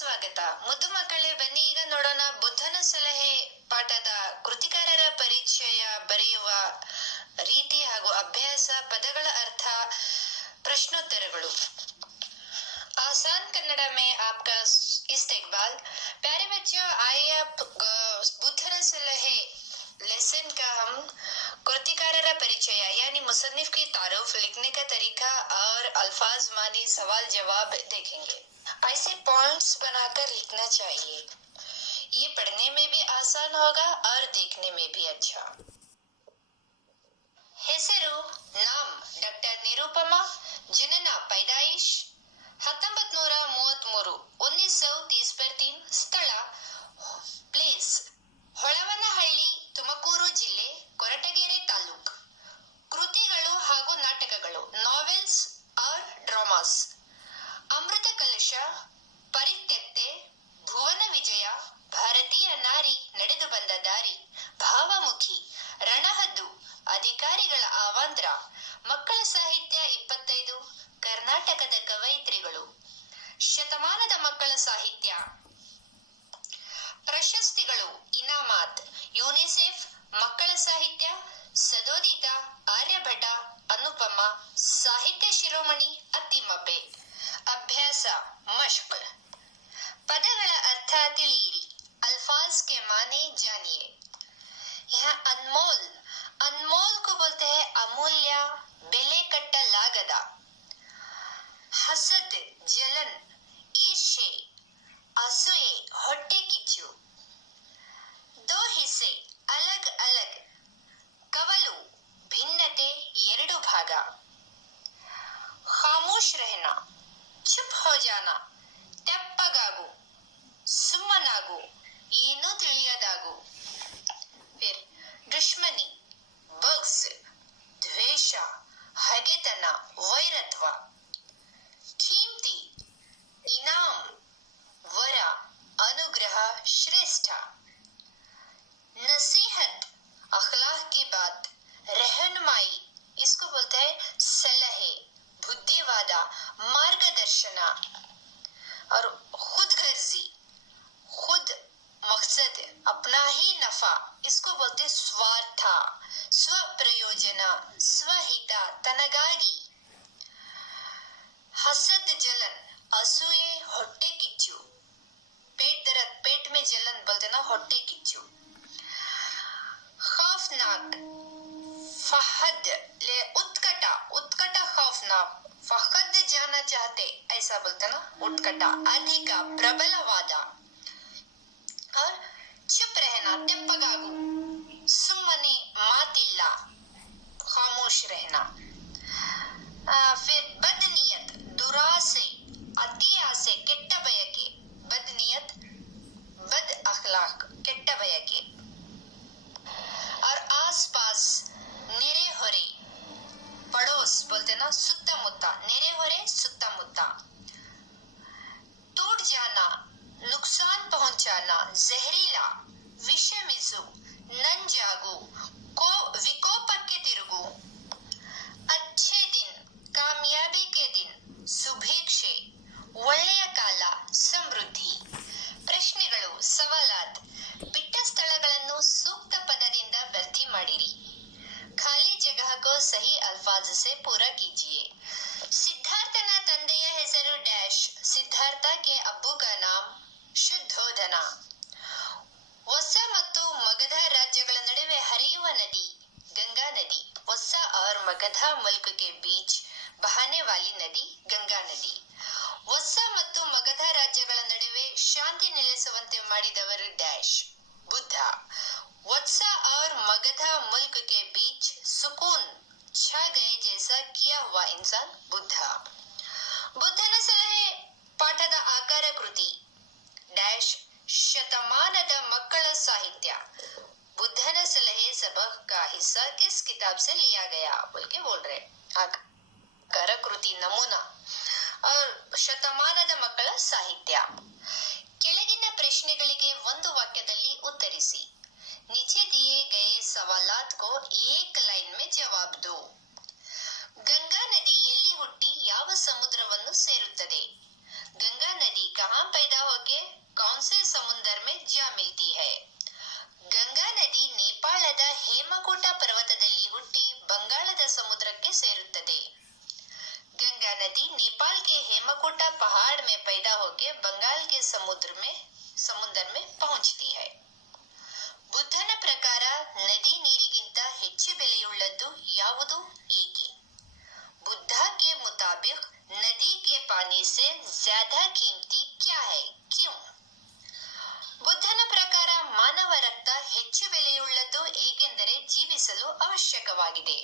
ಸ್ವಾಗತ. ಮುದ್ದು ಮಕ್ಕಳೇ, ಬನ್ನಿ ಈಗ ನೋಡೋಣ ಬುದ್ಧನ ಸಲಹೆ ಪಾಠದ ಕೃತಿಕಾರರ ಪರಿಚಯ, ಬರೆಯುವ ರೀತಿ ಹಾಗೂ ಅಭ್ಯಾಸ, ಪದಗಳ ಅರ್ಥ, ಪ್ರಶ್ನೋತ್ತರಗಳು. आसान कन्नड़ में आपका इस्तकबाल। प्यारे बच्चों, आइए आप बुद्धನ सलहे लेसन का हम कृतिकारर परिचय यानी मुसन्निफ की तारुफ, लिखने का तरीका और अल्फाज मानी सवाल जवाब देखेंगे। ऐसे पॉइंट्स बनाकर लिखना चाहिए, ये पढ़ने में भी आसान होगा और देखने में भी अच्छा। ಹೆಸರು ನಾಮ್ ಡಾಕ್ಟರ್ ನಿರುಪಮಾ, ಜನನ ಪೈದಾಯಿಶ್ 1933 1930 ಸ್ಥಳ ಪ್ಲೇಸ್ ಹೊಳವನಹಳ್ಳಿ, ತುಮಕೂರು ಜಿಲ್ಲೆ, ಕೊರಟಗೆರೆ ತಾಲೂಕ್. ಕೃತಿಗಳು ಹಾಗೂ ನಾಟಕಗಳು ನಾವೆಲ್ಸ್ ಆರ್ ಡ್ರಾಮಾಸ್: ಅಮೃತ ಕಲಶ, ಪರಿತ್ಯಕ್ತೆ, ಭುವನ ವಿಜಯ, ಭಾರತೀಯ ನಾರಿ, ನಡೆದು ಬಂದ ದಾರಿ, ಭಾವಮುಖಿ, ರಣಹದ್ದು, ಅಧಿಕಾರಿಗಳ ಅವಾಂತರ, ಮಕ್ಕಳ ಸಾಹಿತ್ಯ 25, ಕರ್ನಾಟಕದ ಕವಯಿತ್ರಿಗಳು, ಶತಮಾನದ ಮಕ್ಕಳ ಸಾಹಿತ್ಯ. ಪ್ರಶಸ್ತಿಗಳು: ಇನಾಮಾತ್, ಯುನಿಸೆಫ್, ಮಕ್ಕಳ ಸಾಹಿತ್ಯ, ಸದೋದಿತ, ಆರ್ಯಭಟ, ಅನುಪಮ, ಸಾಹಿತ್ಯ ಶಿರೋಮಣಿ, ಅತ್ತಿಮಬ್ಬೆ. ಅಭ್ಯಾಸ ಮಶ್ಕ್. ಪದಗಳ ಅರ್ಥ ತಿಳಿಯಿರಿ. ಅಲ್ಫಾಜ್ ಕೆ ಮಾನೆ ಜಾನಿಯೆ. यहाँ अनमोल, अनमोल को बोलते हैं अमूल्य, बेले कट्टलागद. हसद, जलन, ईर्ष्ये, असूये, ಹೊಟ್ಟೆ ಕಿಚ್ಚು. दो हिस्से, अलग अलग, कवलु, भिन्नते, ಎರಡು ಭಾಗ. खामोश रहना, चुप हो जाना, ತೆಪ್ಪಗಾಗು, ಸುಮ್ಮನಾಗು, ಏನೂ ತಿಳಿಯದಾಗು. फिर दुश्मनी, बग्स, द्वेष, हಗೆತನ, ವೈರತ್ವ. कीमती, इनाम, वर, अनुग्रह, श्रेष्ठ. नसीहत, अखलाक की बात, रहनुमाई, इसको बोलते हैं सलहे, बुद्धिवाद, मार्गदर्शन. और खुदगर्जी, खुद मकसद, अपना ही नफा, इसको बोलते स्वार्थ, स्वप्रयोजन, स्वहित, तनಗಾಗಿ. हसद, जलन, असूये, ಹೊಟ್ಟೆ ಕಿಚ್ಚು. पेट दर्द, पेट में जलन बोलते ना, ಹೊಟ್ಟೆ ಕಿಚ್ಚು. खौफनाक, फहद, ले उत्कट, उत्कट खौफनाक, फहद जाना चाहते, ऐसा बोलते ना, उत्कट. अधिक, प्रबलवाद. और चुप रहना, ತೆಪ್ಪಗಾಗು, ಸುಮ್ಮನೆ, ಮಾತಿಲ್ಲ, खामोश रहना. फिर बदनियत, दुरासे, अति आसे, ಕೆಟ್ಟ ಬಯಕೆ. बदनियत, बद अखलाक, ಕೆಟ್ಟ ಬಯಕೆ. और आसपास, ನೆರೆ ಹೊರೆ, पड़ोस बोलते ना, ಸುತ್ತಮುತ್ತ, ನೆರೆ ಹೊರೆ, ಸುತ್ತಮುತ್ತ. टूट जाना, नुकसान पहुंचाना, जहरीला, विषमिसु, ನಂಜಾಗು, ವಿಕೋಪಕ್ಕೆ ತಿರುಗು. अच्छे दिन, कामयाबी के दिन, ಸುಭೀಕ್ಷೆ, ಒಳ್ಳೆಯ ಕಾಲ, ಸಮೃದ್ಧಿ. ಪ್ರಶ್ನೆಗಳು ಸವಾಲಾತ್. ಬಿಟ್ಟ ಸ್ಥಳಗಳನ್ನು ಸೂಕ್ತ ಪದದಿಂದ ಭರ್ತಿ ಮಾಡಿರಿ. ಖಾಲಿ ಜಗಹ ಕೋ ಸಹಿ ಅಲ್ಫಾಜ್ ಸೆ ಪೂರಾ ಕೀಜಿಯೆ. ಸಿದ್ಧಾರ್ಥನ ತಂದೆಯ ಹೆಸರು ಡ್ಯಾಶ್. ಸಿದ್ಧಾರ್ಥ ಕೆ ಅಬ್ಬು ಕಾ ನಾಮ್ ಶುದ್ಧೋಧನ. ಒಸ್ಸ ಮತ್ತು ಮಗಧ ರಾಜ್ಯಗಳ ನಡುವೆ ಹರಿಯುವ ನದಿ ಗಂಗಾ ನದಿ. ಒಸ್ಸ और ಮಗಧ ಮುಲ್ಕ್ के बीच बहाने वाली नदी ಗಂಗಾ ನದಿ. ಒಸ್ಸ ಮತ್ತು ಮಗಧ ರಾಜ್ಯಗಳ ನಡುವೆ ಶಾಂತಿ ನೆಲೆಸುವಂತೆ ಮಾಡಿದವರು ಡ್ಯಾಶ್. ಬುದ್ಧ. ಒಸ್ಸ और मगध मुल्क के बीच सुकून छा गए जैसा किया हुआ इंसान बुद्ध. ಬುದ್ಧನ ಸಲಹೆ ಪಾಠದ ಆಕಾರ ಕೃತಿ ಡ್ಯಾಶ್ ಶತಮಾನದ ಮಕ್ಕಳ ಸಾಹಿತ್ಯ. बुद्धन सलहे सबक का हिस्सा किस किताब से लिया गया बोल के बोल रहे. आकार कृति नमूना और ಶತಮಾನದ ಮಕ್ಕಳ ಸಾಹಿತ್ಯ. ಕೆಳಗಿನ ಪ್ರಶ್ನೆಗಳಿಗೆ ಒಂದು ವಾಕ್ಯದಲ್ಲಿ ಉತ್ತರಿಸಿ. नीचे दिए गए सवालात को एक लाइन में जवाब दो. ಗಂಗಾ ನದಿ ಎಲ್ಲಿ ಹುಟ್ಟಿ ಯಾವ ಸಮುದ್ರವನ್ನು ಸೇರುತ್ತದೆ? ಗಂಗಾ ನದಿ ಕಹಾಂ ಪೈದಾ ಹೋಕೆ छोटा पहाड़ में पैदा होकर बंगाल के समुद्र में पहुंचती है। ಬುದ್ಧನ ಪ್ರಕಾರ ನದಿ ನೀರಿಗಿಂತ ಹೆಚ್ಚು ಬೆಲೆಯುಳ್ಳದ್ದು ಯಾವುದು, ಏಕೆ? बुद्ध के मुताबिक नदी के पानी से ज्यादा कीमती क्या है, क्यों? ಬುದ್ಧನ ಪ್ರಕಾರ ಮಾನವ ರಕ್ತ ಹೆಚ್ಚು ಬೆಲೆಯುಳ್ಳದ್ದು ಏಕೆಂದರೆ ಜೀವಿಸಲು ಅವಶ್ಯಕವಾಗಿದೆ।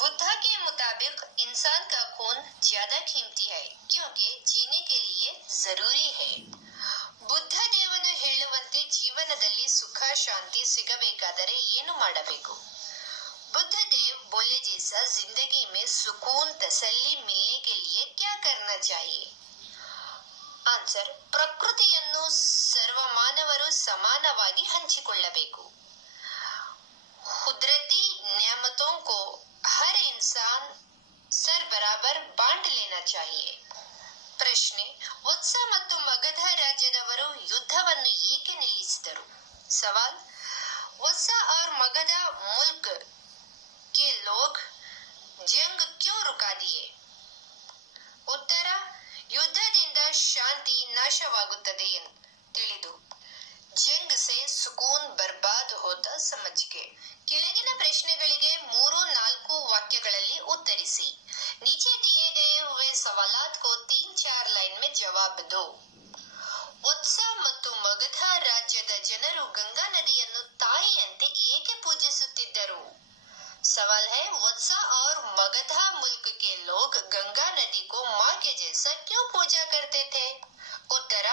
बुद्ध के मुताबिक इंसान का खून ज्यादा कीमती है क्योंकि जीने के लिए जरूरी है। ಬುದ್ಧ ದೇವನು ಹೇಳುವಂತೆ ಜೀವನದಲ್ಲಿ ಸುಖ ಶಾಂತಿ ಸಿಗಬೇಕಾದರೆ ಏನು ಮಾಡಬೇಕು? बुद्ध देव बोले जैसा जिंदगी में सुकून तसल्ली मिलने के लिए क्या करना चाहिए? आंसर, ಪ್ರಕೃತಿಯನ್ನು ಸರ್ವ ಮಾನವರು ಸಮಾನವಾಗಿ ಹಂಚಿಕೊಳ್ಳಬೇಕು। कुदरती नेमतों को हर इंसान सर बराबर बांट लेना चाहिए। ಪ್ರಶ್ನೆ, ವತ್ಸ ಮತ್ತು ಮಗಧ ರಾಜ್ಯದವರು ಯುದ್ಧವನ್ನು ಏಕೆ ನಿಲ್ಲಿಸಿದರು? सवाल, वत्सा और मगध मुल्क के लोग जंग क्यों रुका दिए? उत्तर, ಯುದ್ಧದಿಂದ ಶಾಂತಿ ನಾಶವಾಗುತ್ತದೆ ಎಂದು ತಿಳಿದು ಜಂಗ್ ಸೆ ಸುಕೂನ್ ಬರ್ಬಾದ್ ಹೋತ ಸಮಜ್ಗೆ। ಕೆಳಗಿನ ಪ್ರಶ್ನೆಗಳಿಗೆ 3-4 ವಾಕ್ಯಗಳಲ್ಲಿ ಉತ್ತರಿಸಿ। नीचे दिए गए हुए सवालात को 3-4 लाइन में जवाब दो। ವತ್ಸ ಮತ್ತು ಮಗಧ ರಾಜ್ಯದ ಜನರು ಗಂಗಾ ನದಿಯನ್ನು ತಾಯಿಯಂತೆ ಏಕೆ ಪೂಜಿಸುತ್ತಿದ್ದರು? सवाल है, वत्सा और मगधा मुल्क के लोग गंगा नदी को माँ के जैसा क्यों पूजा करते थे? उत्तर,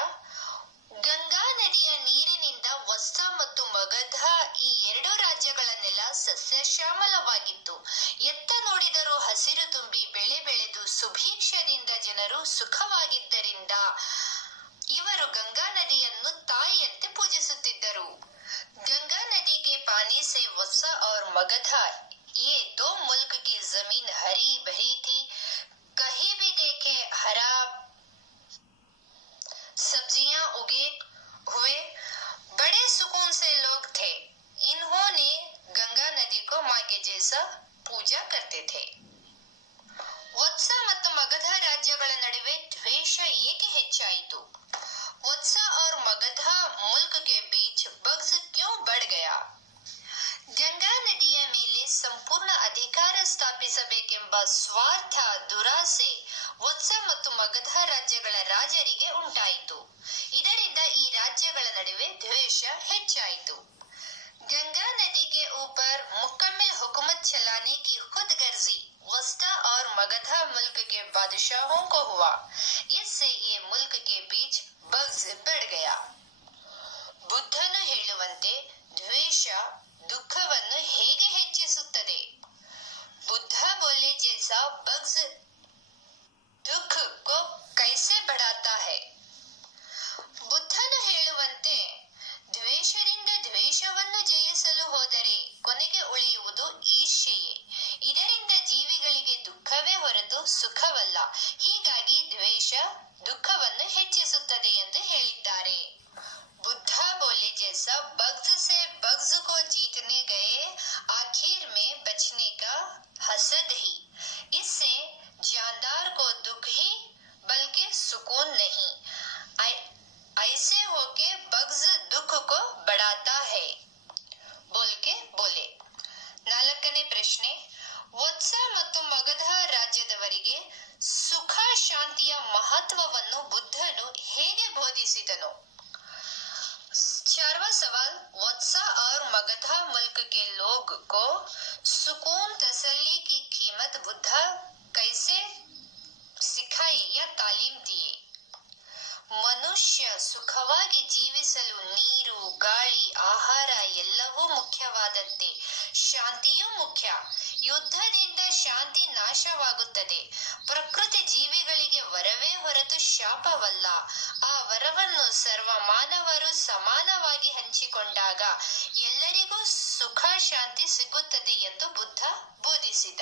ಗಂಗಾ ನದಿಯ ನೀರಿನಿಂದ ವತ್ಸ ಮತ್ತು ಮಗಧ ಈ ಎರಡು ರಾಜ್ಯಗಳ ನೆಲ ಸಸ್ಯ ಶ್ಯಾಮಲವಾಗಿತ್ತು। ಎತ್ತ ನೋಡಿದರೂ ಹಸಿರು ತುಂಬಿ ಬೆಳೆ ಬೆಳೆದು ಸುಭಿಕ್ಷದಿಂದ ಜನರು ಸುಖವಾಗಿದ್ದರಿಂದ ಇವರು ಗಂಗಾ ನದಿಯನ್ನು ತಾಯಿಯಂತೆ ಪೂಜಿಸುತ್ತಿದ್ದರು। गंगा नदी के पानी से वत्सा और मगधा ये 2 मुल्क की जमीन हरी भरी थी। कहीं भी देखे हरा सब्जियां उगे हुए, बड़े सुकून से लोग थे। इन्होंने गंगा नदी को माँ के जैसा पूजा करते थे। ವತ್ಸ ಮತ್ತು ಮಗಧ ರಾಜ್ಯಗಳ ನಡುವೆ ದ್ವೇಷ ಏಕೆ ಹೆಚ್ಚಾಯಿತು? ವತ್ಸ और मगध मुल्क के बीच बग्स क्यों बढ़ गया? ಗಂಗಾ ನದಿಯ ಮೇಲೆ ಸಂಪೂರ್ಣ ಅಧಿಕಾರ ಸ್ಥಾಪಿಸಬೇಕೆಂಬ ಸ್ವಾರ್ಥ ದುರಾಸೆ ವತ್ಸ ಮತ್ತು ಮಗಧ ರಾಜ್ಯಗಳ ರಾಜರಿಗೆ ಉಂಟಾಯಿತು। ಇದರಿಂದ ಈ ರಾಜ್ಯಗಳ ನಡುವೆ ದ್ವೇಷ ಹೆಚ್ಚಾಯಿತು। गंगा नदी के ऊपर मुकम्मल हुकूमत चलाने की खुदगर्जी वस्ता और मगधा मुल्क के बादशाहों को हुआ। इससे ये मुल्क के बीच बग्स बढ़ गया। ಬುದ್ಧನು ಹೇಳುವಂತೆ ದ್ವೇಷ ದುಃಖವನ್ನು ಹೇಗೆ ಹೆಚ್ಚಿಸುತ್ತದೆ? ಬುದ್ಧ बोले जैसा बग्स दुख को कैसे बढ़ाता है? ಬುದ್ಧನು ಹೇಳುವಂತೆ ದ್ವೇಷದಿಂದ ದ್ವೇಷವನ್ನು ಜಯಿಸಲು ಹೋದರೆ ಕೊನೆಗೆ ಉಳಿಯುವುದು ಈರ್ಷ್ಯೆಯೇ। ಇದರಿಂದ ಜೀವಿಗಳಿಗೆ ದುಃಖವೇ ಹೊರತು ಸುಖವಲ್ಲ। ಹೀಗಾಗಿ ದ್ವೇಷ ದುಃಖವನ್ನು ಹೆಚ್ಚಿಸುತ್ತದೆ ಎಂದು ಹೇಳಿದ್ದಾರೆ। बुद्ध बोले जैसा बग्स से बग्स को जीतने गए, आखिर में बचने का हसद ही। इससे जानदार को दुख ही बल्कि सुकून नहीं। ऐसे होके बग्स दुख को बढ़ाता है बोल के बोले। 4ನೇ ಪ್ರಶ್ನೆ, ವತ್ಸ ಮತ್ತು ಮಗಧ ರಾಜ್ಯದವರಿಗೆ ಸುಖ ಶಾಂತಿಯ ಮಹತ್ವವನ್ನು ಬುದ್ಧನು ಹೇಗೆ ಬೋಧಿಸಿದನು? 4वां सवाल, वत्सा और मगधा मुल्क के लोग को सुकून तसल्ली की कीमत बुद्ध कैसे सिखाई या तालीम दिए? ಮನುಷ್ಯ ಸುಖವಾಗಿ ಜೀವಿಸಲು ನೀರು, ಗಾಳಿ, ಆಹಾರ ಎಲ್ಲವೂ ಮುಖ್ಯವಾದಂತೆ ಶಾಂತಿಯೂ ಮುಖ್ಯ। ಯುದ್ಧದಿಂದ ಶಾಂತಿ ನಾಶವಾಗುತ್ತದೆ। ಪ್ರಕೃತಿ ಜೀವಿಗಳಿಗೆ ವರವೇ ಹೊರತು ಶಾಪವಲ್ಲ। ಆ ವರವನ್ನು ಸರ್ವ ಮಾನವರು ಸಮಾನವಾಗಿ ಹಂಚಿಕೊಂಡಾಗ ಎಲ್ಲರಿಗೂ ಸುಖ ಶಾಂತಿ ಸಿಗುತ್ತದೆ ಎಂದು ಬುದ್ಧ ಬೋಧಿಸಿದ।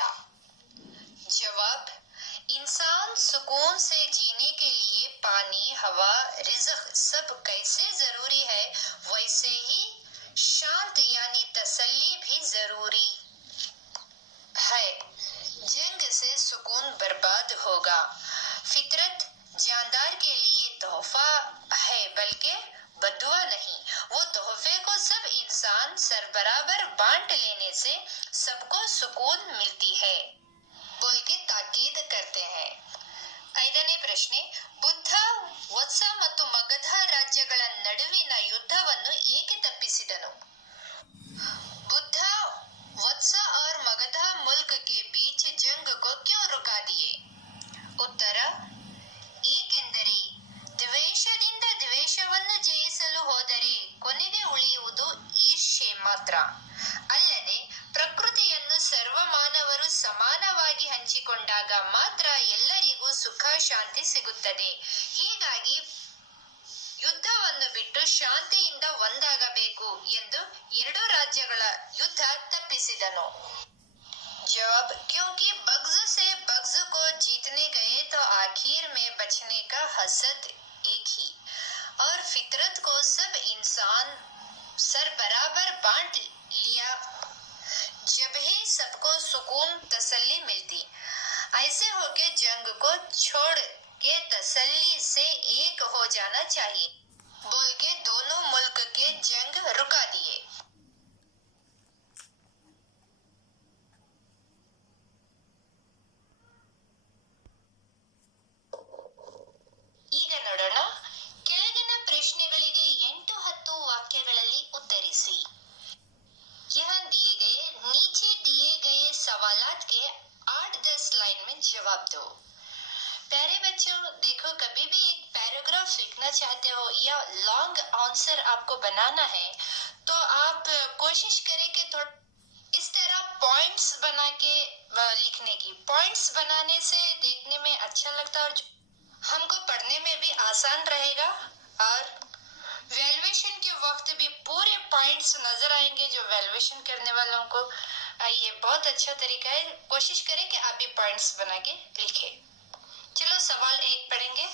जवाब, इंसान सुकून से जीने के लिए पानी, हवा, रिज़्क सब कैसे जरूरी है, वैसे ही शांत यानी तसल्ली भी जरूरी है। जंग से सुकून बर्बाद होगा। फितरत से सबको सुकून मिलती है बोल के ताकीद करते हैं. 5ನೇ ಪ್ರಶ್ನೆ, ಬುದ್ಧ ವತ್ಸ ಮತ್ತು ಮಗಧ ರಾಜ್ಯಗಳ ನಡುವಿನ ಯುದ್ಧವನ್ನು ಏಕೆ ತಪ್ಪಿಸಿದನು? बुद्ध वत्सा और मगधा मुल्क के बीच जंग को क्यों रुका दिए? उत्तर, ಏಕೆಂದರೆ ದ್ವೇಷದಿಂದ ದ್ವೇಷವನ್ನು ಜಯಿಸಲು ಹೋದರೆ ಕೊನೆಗೆ ಉಳಿಯುವುದು ಈರ್ಷ್ಯೆ ಮಾತ್ರ. ಅಲ್ಲದೆ ಪ್ರಕೃತಿಯನ್ನು ಸರ್ವ ಮಾನವರು ಸಮಾನವಾಗಿ ಹಂಚಿಕೊಂಡಾಗ ಮಾತ್ರ ಎಲ್ಲರಿಗೂ ಸುಖ ಶಾಂತಿ ಸಿಗುತ್ತದೆ. ಹೀಗಾಗಿ ಯುದ್ಧವನ್ನು ಬಿಟ್ಟು ಶಾಂತಿಯಿಂದ ಒಂದಾಗಬೇಕು ಎಂದು ಎರಡು ರಾಜ್ಯಗಳ ಯುದ್ಧ ತಪ್ಪಿಸಿದನು. जवाब, क्योंकि बग्ज से बग्ज को जीतने गए तो आखिर में बचने का हसद एक ही और फितरत को सब इंसान सर बराबर बांट लिया जब ही सबको सुकून तसल्ली मिलती. ऐसे होके जंग को छोड़ के तसल्ली से एक हो जाना चाहिए बोल के दोनों मुल्क के जंग रुका दिए. ಈಗ ನೋಡೋಣ, ಕೆಳಗಿನ ಪ್ರಶ್ನೆಗಳಿಗೆ 8-10 ವಾಕ್ಯಗಳಲ್ಲಿ ಉತ್ತರಿಸಿ. यहाँ दिए गए नीचे दिए गए सवालात के 8-10 लाइन में जवाब दो. प्यारे बच्चों, देखो, कभी भी एक पैराग्राफ लिखना चाहते हो या लॉन्ग आंसर आपको बनाना है तो आप कोशिश करें कि थोड़ा इस तरह पॉइंट्स बना के लिखने की. पॉइंट्स बनाने से देखने में अच्छा लगता है और हमको पढ़ने में भी आसान रहेगा और वैल्यूएशन के वक्त भी पूरे पॉइंट्स नजर आएंगे जो वैल्यूएशन करने वालों को. ये बहुत अच्छा तरीका है. कोशिश करें कि आप भी पॉइंट्स बना के लिखें. चलो सवाल 1 पढ़ेंगे.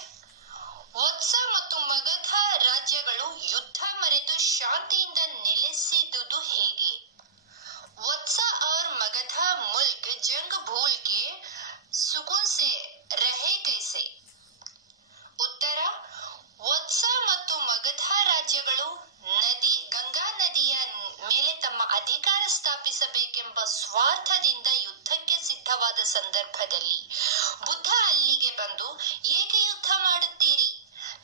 ವತ್ಸ ಮತ್ತು ಮಗಧ ರಾಜ್ಯಗಳು ಯುದ್ಧ ಮರೆತು ಶಾಂತಿಯಿಂದ ನೆಲೆಸಿದುದು ಹೇಗೆ? वत्सा और मगधा मुल्क जंग भूल के सुकून से रहे कैसे? उत्तर, ವತ್ಸ ಮತ್ತು ಮಗಧ ರಾಜ್ಯಗಳು ಗಂಗಾ ನದಿಯ ಮೇಲೆ ತಮ್ಮ ಅಧಿಕಾರ ಸ್ಥಾಪಿಸಬೇಕೆಂಬ ಸ್ವಾರ್ಥದಿಂದ ಯುದ್ಧಕ್ಕೆ ಸಿದ್ಧವಾದ ಸಂದರ್ಭದಲ್ಲಿ ಬುದ್ಧ ಅಲ್ಲಿಗೆ ಬಂದು ಏಕೆ ಯುದ್ಧ ಮಾಡುತ್ತೀರಿ?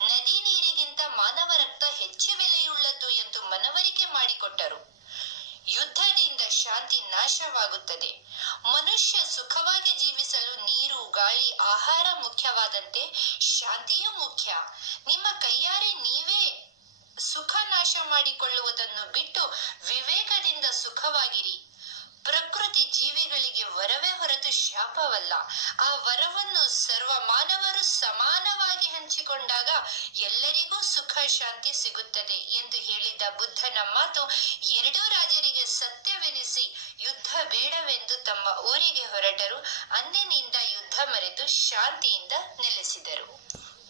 ನದಿ ನೀರಿಗಿಂತ ಮಾನವ ರಕ್ತ ಹೆಚ್ಚು ಬೆಲೆಯುಳ್ಳದ್ದು ಎಂದು ಮನವರಿಕೆ ಮಾಡಿಕೊಟ್ಟರು. ಯುದ್ಧದಿಂದ ಶಾಂತಿ ನಾಶವಾಗುತ್ತದೆ. ಮನುಷ್ಯ ಸುಖವಾಗಿ ಜೀವಿಸಲು ನೀರು, ಗಾಳಿ, ಆಹಾರ ಮುಖ್ಯವಾದಂತೆ ಶಾಂತಿಯೂ ಮುಖ್ಯ. ನಿಮ್ಮ ಕೈಯಾರೆ ನೀವೇ ಸುಖ ನಾಶ ಮಾಡಿಕೊಳ್ಳುವುದನ್ನು ಬಿಟ್ಟು ವಿವೇಕದಿಂದ ಸುಖವಾಗಿರಿ. ಪ್ರಕೃತಿ ಜೀವಿಗಳಿಗೆ ವರವೇ ಹೊರತು ಶಾಪವಲ್ಲ. ಆ ವರವನ್ನು ಸರ್ವ ಮಾನವರು ಸಮಾನವಾಗಿ ಹಂಚಿಕೊಂಡಾಗ ಎಲ್ಲರಿಗೂ ಸುಖ ಶಾಂತಿ ಸಿಗುತ್ತದೆ ಎಂದು ಹೇಳಿದ ಬುದ್ಧನ ಮಾತು ಎರಡೂ ರಾಜರಿಗೆ ಸತ್ಯವೆನಿಸಿ ಯುದ್ಧ ಬೇಡವೆಂದು ತಮ್ಮ ಊರಿಗೆ ಹೊರಟರು. ಅಂದಿನಿಂದ ಯುದ್ಧ ಮರೆತು ಶಾಂತಿಯಿಂದ ನೆಲೆಸಿದರು.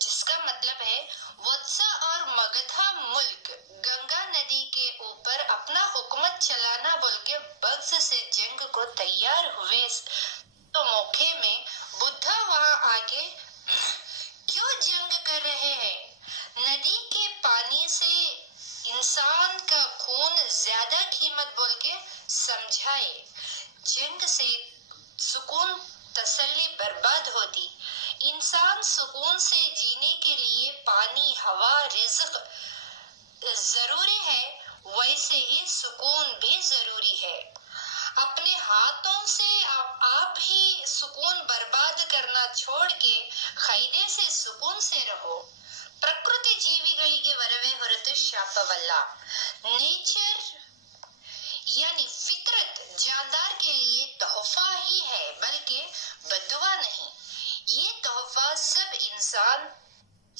जिसका मतलब है वत्सा और मगधा मुल्क गंगा नदी के ऊपर अपना हुकूमत चलाना बोल के बग्ज से जंग को तैयार हुए तो मौके में बुद्ध वहां आके क्यों जंग कर रहे हैं? नदी के पानी से इंसान का खून ज्यादा कीमत बोल के समझाए. जंग से सुकून तसल्ली बर्बाद होती. इंसान सुकून से जीने के लिए पानी, हवा, रिज़्क जरूरी है, वैसे ही सुकून भी जरूरी है. अपने हाथों से आप ही सुकून बर्बाद करना छोड़ के खैदे से सुकून से रहो. प्रकृति जीविಗಳಿಗೆ ವರವೇ ಹೊರತು ಶಾಪವಲ್ಲ. नेचर यानी फितरत जानदार के लिए तोहफा ही है, बल्कि बदुआ नहीं. ये तोहफा सब इंसान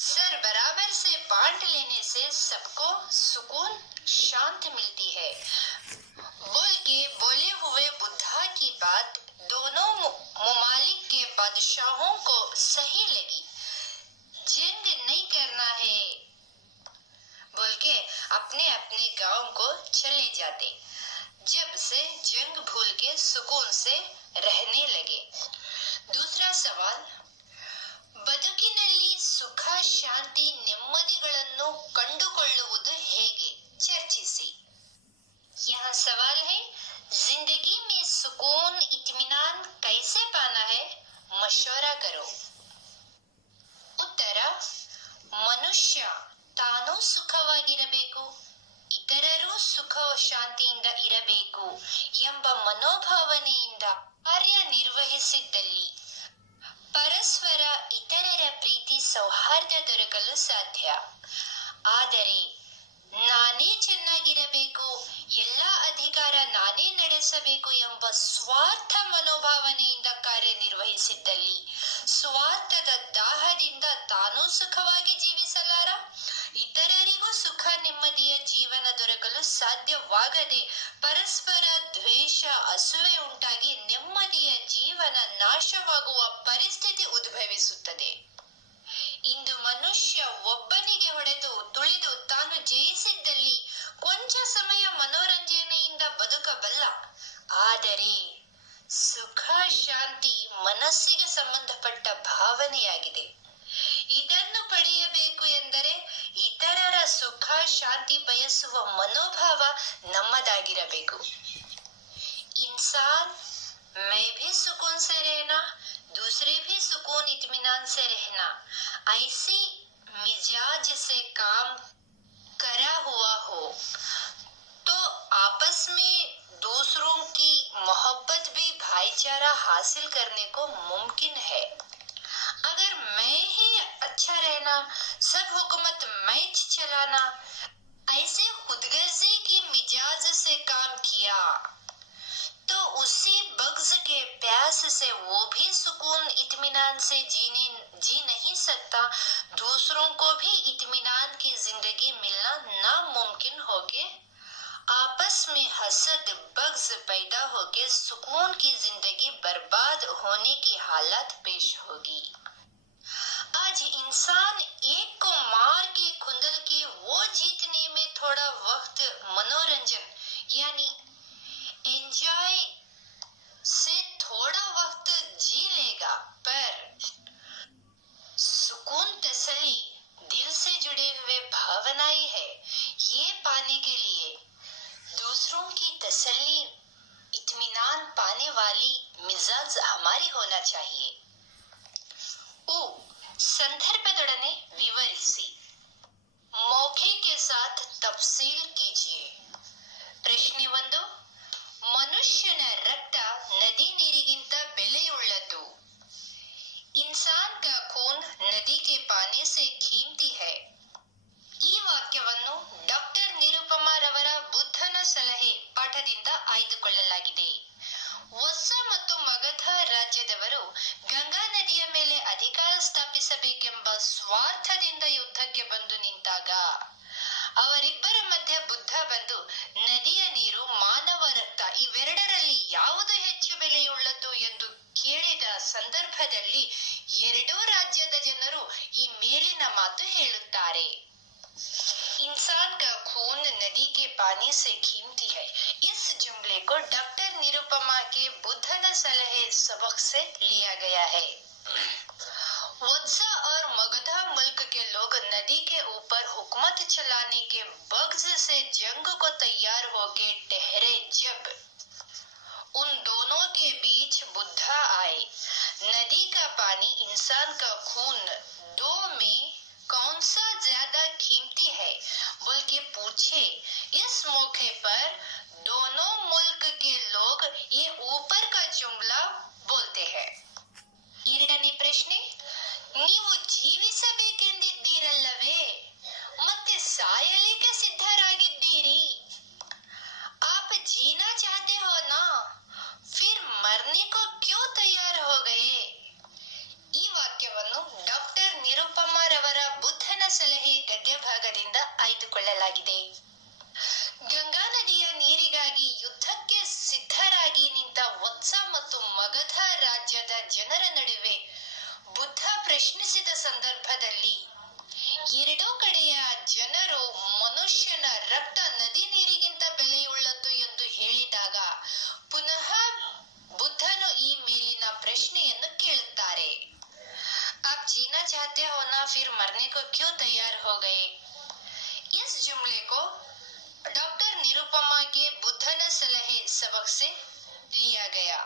सर बराबर से बांट लेने से सबको सुकून शांति मिलती है बोल के बोले हुए बुद्धा की बात दोनों ममालिक के बादशाहों को सही लगी. जंग नहीं करना है बोल के अपने अपने गांव को चले जाते. जब से जंग भूल के सुकून से रहने लगे. दूसरा सवाल, ಬದುಕಿನಲ್ಲಿ ಸುಖ, ಶಾಂತಿ, ನೆಮ್ಮದಿಗಳನ್ನು ಕಂಡುಕೊಳ್ಳುವುದು ಹೇಗೆ? ಚರ್ಚಿಸಿ. यहाँ सवाल है, जिंदगी ಸುಖ ಶಾಂತಿಯಿಂದ ಇರಬೇಕು ಎಂಬ ಮನೋಭಾವನೆಯಿಂದ ಕಾರ್ಯನಿರ್ವಹಿಸಿದ್ದಲ್ಲಿ ಪರಸ್ಪರ ಇತರರ ಪ್ರೀತಿ ಸೌಹಾರ್ದ ದೊರಕಲು ಸಾಧ್ಯ. ಆದರೆ ನಾನೇ ಚೆನ್ನಾಗಿರಬೇಕು, ಎಲ್ಲ ಅಧಿಕಾರ ನಾನೇ ನಡೆಸಬೇಕು ಎಂಬ ಸ್ವಾರ್ಥ ಮನೋಭಾವನೆಯಿಂದ ಕಾರ್ಯನಿರ್ವಹಿಸಿದ್ದಲ್ಲಿ ಸ್ವಾರ್ಥದ ದಾಹದಿಂದ ತಾನೂ ಸುಖವಾಗಿ ಜೀವಿಸಲಾರ, ಇತರರಿಗೂ ಸುಖ ನೆಮ್ಮದಿಯ ಜೀವನ ದೊರಕಲು ಸಾಧ್ಯವಾಗದೆ ಪರಸ್ಪರ ದ್ವೇಷ ಅಸೂಯೆ ಉಂಟಾಗಿ ನೆಮ್ಮದಿಯ ಜೀವನ ನಾಶವಾಗುವ ಪರಿಸ್ಥಿತಿ ಉದ್ಭವಿಸುತ್ತದೆ. ಇಂದು ಮನುಷ್ಯ ಒಬ್ಬನಿಗೆ ಹೊಡೆದು ತುಳಿದು ತಾನು ಜಯಿಸಿದ್ದಲ್ಲಿ ಕೊಂಚ ಸಮಯ ಮನೋರಂಜನೆಯಿಂದ ಬದುಕಬಲ್ಲ. ಆದರೆ ಸುಖ ಶಾಂತಿ ಮನಸ್ಸಿಗೆ ಸಂಬಂಧಪಟ್ಟ ಭಾವನೆಯಾಗಿದೆ. ಇದನ್ನು ಪಡೆಯಬೇಕು ಎಂದರೆ ಇತರರ ಸುಖ ಶಾಂತಿ ಬಯಸುವ ಮನೋಭಾವ ನಮ್ಮದಾಗಿರಬೇಕು. इंसान मैं भी सुकून से रहना, दूसरे भी सुकून इत्मीनान से रहना, ऐसी मिजाज से काम करा हुआ हो तो आपस में दूसरों की मोहब्बत भी भाईचारा हासिल करने को मुमकिन है. अगर मैं ही अच्छा रहना, सब हुकूमत मैं चलाना, ऐसे खुदगर्जी की मिजाज से काम किया तो उसी बग्ज के प्यास से वो भी सुकून इत्मीनान से जी नहीं सकता. दूसरों को भी इत्मीनान की जिंदगी मिलना नामुमकिन होके आपस में हसद बग्ज पैदा होके सुकून की जिंदगी बर्बाद होने की हालत पेश होगी. आज इंसान एक को मार के खुंदल के वो जीतने में थोड़ा वक्त मनोरंजन यानी एंजॉय से थोड़ा वक्त जी लेगा, पर सुकून तसल्ली दिल से जुड़े हुए भावनाएं है. ये पाने के लिए दूसरों की तसल्ली इत्मीनान पाने वाली मिजाज हमारी होना चाहिए. संदर्भदೊಡನೆ ವಿವರಿಸಿ. मौके के साथ तफसील कीजिए. ಪ್ರಶ್ನೆ 1. ಮನುಷ್ಯನ ರಕ್ತ ನದಿ ನೀರಿಗಿಂತ ಬೆಲೆಯುಳ್ಳದ್ದು. इंसान का खून नदी के पानी से कीमती है. ಈ ವಾಕ್ಯವನ್ನು ಡಾಕ್ಟರ್ ನಿರುಪಮಾ ರವರ ಬುದ್ಧನ ಸಲಹೆ ಪಾಠದಿಂದ ಆಯ್ದುಕೊಳ್ಳಲಾಗಿದೆ. ಒಸ್ಸ ಮತ್ತು ಮಗಧ ರಾಜ್ಯದವರು ಗಂಗಾ ನದಿಯ ಮೇಲೆ ಅಧಿಕಾರ ಸ್ಥಾಪಿಸಬೇಕೆಂಬ ಸ್ವಾರ್ಥದಿಂದ ಯುದ್ಧಕ್ಕೆ ಬಂದು ನಿಂತಾಗ ಅವರಿಬ್ಬರ ಮಧ್ಯೆ ಬುದ್ಧ ಬಂದು ನದಿಯ ನೀರು, ಮಾನವ ರಕ್ತ ಇವೆರಡರಲ್ಲಿ ಯಾವುದು ಹೆಚ್ಚು ಬೆಲೆಯುಳ್ಳದ್ದು ಎಂದು ಕೇಳಿದ ಸಂದರ್ಭದಲ್ಲಿ ಎರಡೂ ರಾಜ್ಯದ ಜನರು ಈ ಮೇಲಿನ ಮಾತು ಹೇಳುತ್ತಾರೆ. इंसान का खून नदी के पानी से कीमती है. इस जुमले को डॉक्टर निरुपमा के बुद्धन सलहे सबक से लिया गया है. वत्सा और मगधा मुल्क के लोग नदी के ऊपर हुकूमत चलाने के बग्ज से जंग को तैयार होके ठहरे जब उन दोनों के बीच बुद्धा आए. नदी का पानी, इंसान का खून, दो में कौन सा ज्यादा कीमती है बोल के पूछे. इस मौके पर दोनों मुल्क के लोग ये ऊपर का जुमला बोलते हैं. ಎರಡನೇ ಪ್ರಶ್ನೆ, ನೀವು ಜೀವಿಸಬೇಕೆಂದಿದ್ದೀರಲ್ಲವೇ, ಮತ್ತೆ ಸಾಯಲಿಕ್ಕೆ ಸಿದ್ಧರಾಗಿದ್ದೀರಿ. आप जीना चाहते हो ना, फिर मरने को क्यों तैयार हो गए. ಈ ವಾಕ್ಯವನ್ನು ಡಾಕ್ಟರ್ ನಿರುಪಮಾ ರವರ ಬುದ್ಧನ ಸಲಹೆ ಗದ್ಯ ಭಾಗದಿಂದ ಆಯ್ದುಕೊಳ್ಳಲಾಗಿದೆ. ಗಂಗಾ ನದಿಯ ನೀರಿಗಾಗಿ ಯುದ್ಧಕ್ಕೆ ಸಿದ್ಧರಾಗಿ ನಿಂತ ವತ್ಸ ಮತ್ತು ಮಗಧ ರಾಜ್ಯದ ಜನರ ನಡುವೆ ಬುದ್ಧ ಪ್ರಶ್ನಿಸಿದ ಸಂದರ್ಭದಲ್ಲಿ ಎರಡೂ ಕಡೆಯ ಜನರು ಮನುಷ್ಯನ ರಕ್ತ ನದಿ ನೀರಿಗಿಂತ ಬೆಲೆಯುಳ್ಳದ್ದು ಎಂದು ಹೇಳಿದಾಗ ಪುನಃ ಬುದ್ಧನು ಈ ಮೇಲಿನ ಪ್ರಶ್ನೆಯನ್ನು ಕೇಳುತ್ತಾರೆ. आप जीना चाहते हो ना, फिर मरने को क्यों तैयार हो गए. इस जुमले को डॉक्टर निरुपमा के बुद्धन सलहे सबक से लिया गया.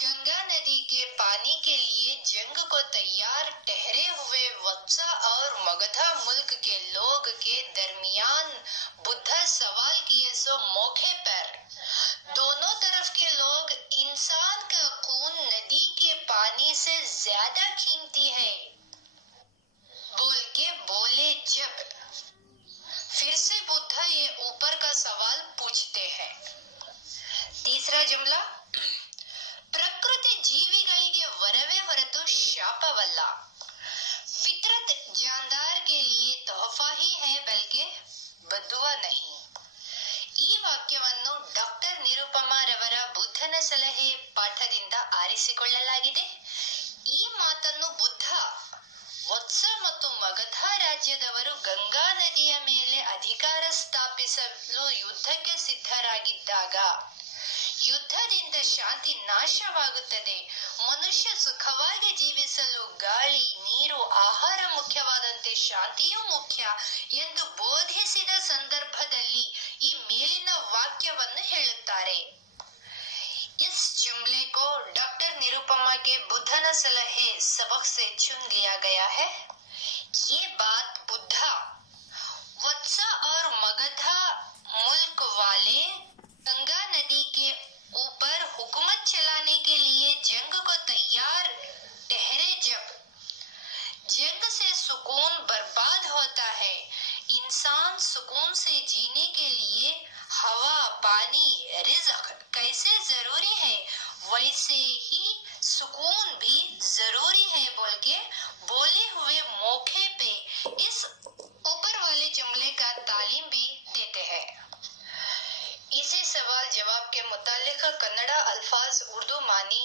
गंगा नदी के पानी के लिए जंग को तैयार ठहरे हुए वत्सा और और मगधा मुल्क के लोग के दरमियान बुद्धा सवाल किए सो मौके पर दोनों तरफ के लोग इंसान का खून नदी के पानी से ज्यादा कीमती है बोल के बोले। जब फिर से बुद्धा ये ऊपर का सवाल पूछते हैं। तीसरा जुमला, ಪ್ರಕೃತಿ ಜೀವಿಗಳಿಗೆ ವರವೇ ಹೊರತು ಶಾಪವಲ್ಲ। फितरत जानदार के लिए तोहफा ही है बल्कि बद्ದುआ नहीं। ಈ ವಾಕ್ಯವನ್ನು ಡಾಕ್ಟರ್ ನಿರುಪಮಾರವರ ಬುದ್ಧನ ಸಲಹೆ ಪಾಠದಿಂದ ಆರಿಸಿಕೊಳ್ಳಲಾಗಿದೆ। ಈ ಮಾತನ್ನು ಬುದ್ಧ ವತ್ಸ ಮತ್ತು ಮಗಧ ರಾಜ್ಯದವರು ಗಂಗಾ ನದಿಯ ಮೇಲೆ ಅಧಿಕಾರ ಸ್ಥಾಪಿಸಲು ಯುದ್ಧಕ್ಕೆ ಸಿದ್ಧರಾಗಿದ್ದಾಗ ಯುದ್ಧದಿಂದ ಶಾಂತಿ ನಾಶವಾಗುತ್ತದೆ, ಮನುಷ್ಯ ಸುಖವಾಗಿ ಜೀವಿಸಲು ಗಾಳಿ, ನೀರು, ಆಹಾರ ಮುಖ್ಯವಾದಂತೆ ಶಾಂತಿಯೂ ಮುಖ್ಯ ಎಂದು ಬೋಧಿಸಿದ ಸಂದರ್ಭದಲ್ಲಿ ಈ ಮೇಲಿನ ವಾಕ್ಯವನ್ನು ಹೇಳುತ್ತಾರೆ। इस जुमले को डॉक्टर निरुपमा के बुद्धन सलहे सबक से चुन लिया गया है। ये बात बुद्धा वत्सा और मगधा मुल्क वाले गंगा नदी के ऊपर हुकूमत चलाने के लिए जंग को तैयार ठहरे। जब जंग से सुकून बर्बाद होता है, इंसान सुकून से जीने के लिए हवा, पानी, रिज़्क कैसे जरूरी है वैसे ही सुकून भी जरूरी है बोल के बोले हुए मौके पे इस ऊपर वाले जुमले का तालीम भी देते हैं। इसी सवाल जवाब के मुतालिक कन्नड़ा अल्फाज उर्दू मानी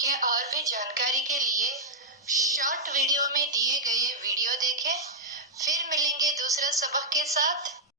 के और भी जानकारी के लिए शॉर्ट वीडियो में दिए गए वीडियो देखें। फिर मिलेंगे दूसरे सबक के साथ।